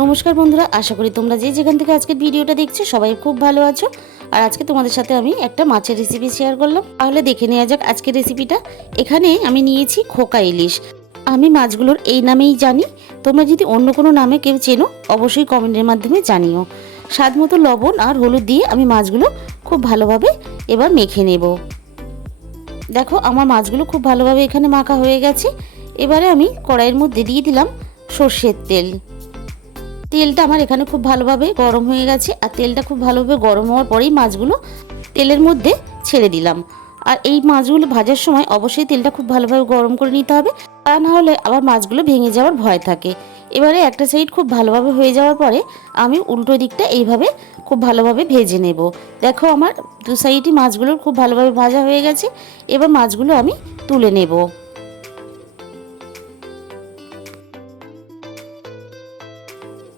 নমস্কার বন্ধুরা, আশা করি তোমরা যে যেখান থেকে আজকের ভিডিওটা দেখছ সবাই খুব ভালো আছো। আর আজকে তোমাদের সাথে আমি একটা মাছের রেসিপি শেয়ার করলাম। তাহলে দেখে নেওয়া যাক আজকের রেসিপিটা এখানে আমি নিয়েছি খোকা ইলিশ। আমি মাছগুলোর এই নামেই জানি। তোমরা যদি অন্য কোনো নামে কেউ চেনো, অবশ্যই কমেন্টের মাধ্যমে জানিও। স্বাদ মতো লবণ আর হলুদ দিয়ে আমি মাছগুলো খুব ভালোভাবে এবার মেখে নেব। দেখো, আমার মাছগুলো খুব ভালোভাবে এখানে মাখা হয়ে গেছে। এবারে আমি কড়াইয়ের মধ্যে দিয়ে দিলাম সর্ষের তেল। তেলটা আমার এখানে খুব ভালোভাবে গরম হয়ে গেছে, আর তেলটা খুব ভালোভাবে গরম হওয়ার পরেই মাছগুলো তেলের মধ্যে ছেড়ে দিলাম। আর এই মাছগুলো ভাজার সময় অবশ্যই তেলটা খুব ভালোভাবে গরম করে নিতে হবে, তা না হলে আবার মাছগুলো ভেঙে যাওয়ার ভয় থাকে। এবারে একটা সাইড খুব ভালোভাবে হয়ে যাওয়ার পরে আমি উল্টো দিকটা এইভাবে খুব ভালোভাবে ভেজে নেব। দেখো আমার দু সাইডই মাছগুলো খুব ভালোভাবে ভাজা হয়ে গেছে, এবার মাছগুলো আমি তুলে নেব।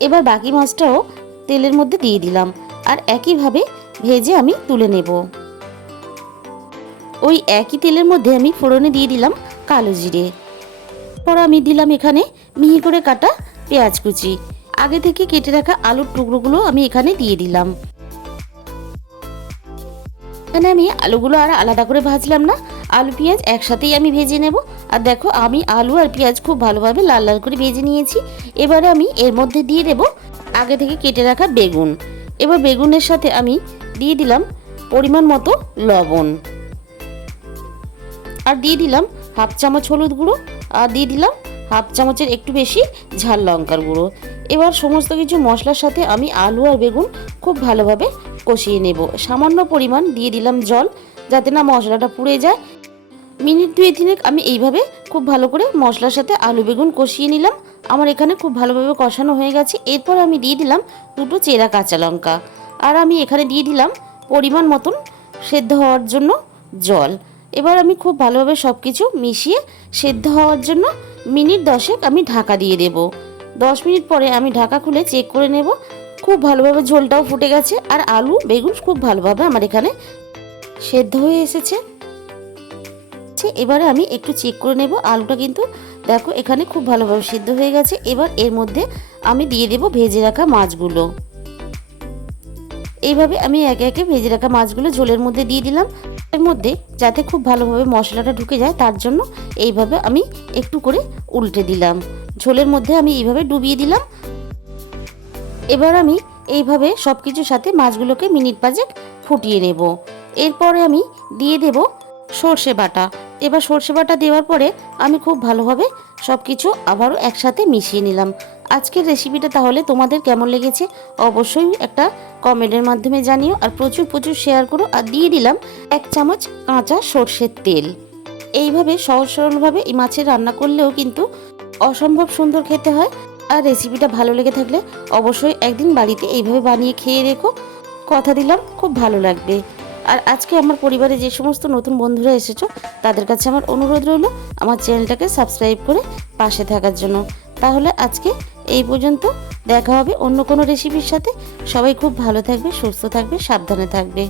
এবার বাকি মাছটাও তেলের মধ্যে দিয়ে দিলাম আর একইভাবে ভেজে আমি তুলে নেব। ওই একই তেলের মধ্যে আমি ফোড়নে দিয়ে দিলাম কালো জিরে। পর আমি দিলাম এখানে মিহি করে কাটা পেঁয়াজ কুচি। আগে থেকে কেটে রাখা আলুর টুকরোগুলো আমি এখানে দিয়ে দিলাম। এখানে আমি আলুগুলো আর আলাদা করে ভাজলাম না। আলু, পেঁয়াজ একসাথেই আমি ভেজে নেব। আর দেখো, আমি আলু আর পেঁয়াজ খুব ভালোভাবে লাল লাল করে ভেজে নিয়েছি। এবারে আমি এর মধ্যে দিয়ে দেব আগে থেকে কেটে রাখা বেগুন। এবার বেগুনের সাথে আমি দিয়ে দিলাম পরিমাণ মতো লবণ। আর দিয়ে দিলাম হাফ চামচ হলুদ গুঁড়ো আর দিয়ে দিলাম হাফ চামচের একটু বেশি ঝাল লঙ্কার গুঁড়ো। এবার সমস্ত কিছু মশলার সাথে আমি আলু আর বেগুন খুব ভালোভাবে কষিয়ে নেব। সামান্য পরিমাণ দিয়ে দিলাম জল যাতে না মশলাটা পুড়ে যায় মিনিট দুই তিনেক আমি এইভাবে খুব ভালো করে মশলার সাথে আলু বেগুন কষিয়ে নিলাম। আমার এখানে খুব ভালোভাবে কষানো হয়ে গেছে। এরপর আমি দিয়ে দিলাম দুটো চেরা কাঁচা লঙ্কা। আর আমি এখানে দিয়ে দিলাম পরিমাণ মতন সেদ্ধ হওয়ার জন্য জল। এবার আমি খুব ভালোভাবে সব কিছু মিশিয়ে সেদ্ধ হওয়ার জন্য মিনিট দশেক আমি ঢাকা দিয়ে দেব। দশ মিনিট পরে আমি ঢাকা খুলে চেক করে নেব। খুব ভালোভাবে ঝোলটাও ফুটে গেছে। আর আলু, বেগুন খুব ভালোভাবে আমার এখানে সেদ্ধ হয়ে এসেছে। আছে এবারে আমি একটু চেক করে নেব। আলুটা কিন্তু দেখো এখানে খুব ভালোভাবে সিদ্ধ হয়ে গেছে। এবার এর মধ্যে আমি দিয়ে দেব ভেজে রাখা মাছগুলো। এইভাবে আমি একে একে ভেজে রাখা মাছগুলো ঝোলের মধ্যে দিয়ে দিলাম। এর মধ্যে যাতে খুব ভালোভাবে মশলাটা ঢুকে যায়, তার জন্য এইভাবে আমি একটু করে উল্টে দিলাম। ঝোলের মধ্যে আমি এইভাবে ডুবিয়ে দিলাম। এবার আমি এইভাবে সব কিছুর সাথে মাছগুলোকে মিনিট পাঁচেক ফুটিয়ে নেব। এরপরে আমি দিয়ে দেব সর্ষে বাটা। এবার সর্ষে বাটা দেওয়ার পরে আমি খুব ভালোভাবে সব কিছু আবারও একসাথে মিশিয়ে নিলাম। আজকের রেসিপিটা তাহলে তোমাদের কেমন লেগেছে অবশ্যই একটা কমেন্টের মাধ্যমে জানিও আর প্রচুর প্রচুর শেয়ার করো আর দিয়ে দিলাম এক চামচ কাঁচা সর্ষের তেল। এইভাবে সহজ সরলভাবে এই মাছের রান্না করলেও কিন্তু অসম্ভব সুন্দর খেতে হয় আর রেসিপিটা ভালো লেগে থাকলে অবশ্যই একদিন বাড়িতে এইভাবে বানিয়ে খেয়ে রেখো কথা দিলাম, খুব ভালো লাগবে। আর আজকে আমার পরিবারে যে সমস্ত নতুন বন্ধুরা এসেছ, তাদের কাছে আমার অনুরোধ রইল আমার চ্যানেলটাকে সাবস্ক্রাইব করে পাশে থাকার জন্য। তাহলে আজকে এই পর্যন্ত দেখা হবে অন্য কোনো রেসিপির সাথে। সবাই খুব ভালো থাকবে, সুস্থ থাকবে, সাবধানে থাকবে।